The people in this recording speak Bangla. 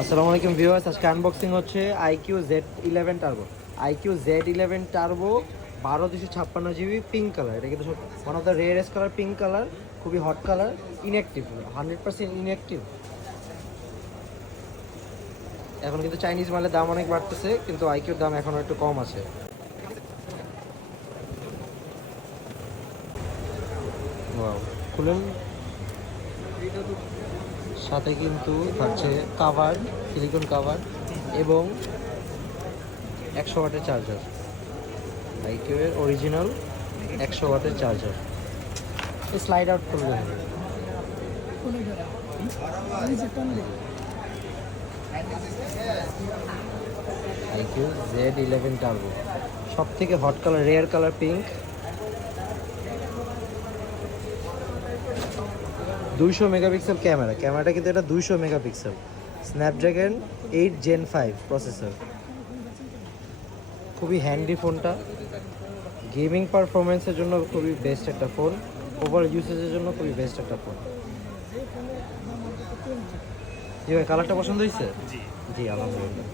আসসালামু আলাইকুম ভিউয়ার্স, আজকে আনবক্সিং হচ্ছে iQOO Z11 turbo. IQOO Z11 turbo 12 256 GB pink colour. এটা কিন্তু one of the rarest colour, pink colour, খুবই হট কালার, ইনঅ্যাক্টিভ, 100% ইনঅ্যাক্টিভ। এখন কিন্তু চাইনিজ মালের দাম অনেক বাড়তেছে, কিন্তু আইকিউর দাম এখনও একটু কম আছে। ওয়াও, খুলেন। সাথে কিন্তু থাকছে কাভার, সিলিকন কাভার এবং 100 ওয়াটের চার্জার। আইকিউ এর অরিজিনাল 100 ওয়াটের চার্জার। স্লাইড আউট করলে হবে। আইকিউ Z11 টার্বো, সব থেকে hot colour, rare colour pink. 200 megapixel ক্যামেরাটা কিন্তু এটা 200 মেগাপিক্সেল। Snapdragon 8 Gen 5 processor. খুবই হ্যান্ডি ফোনটা, গেমিং পারফরমেন্সের জন্য খুবই বেস্ট একটা ফোন, ওভার ইউসেজের জন্য খুবই বেস্ট একটা ফোন। জি ভাই, কালারটা পছন্দ হয়েছে? জি, আলহামদুলিল্লাহ।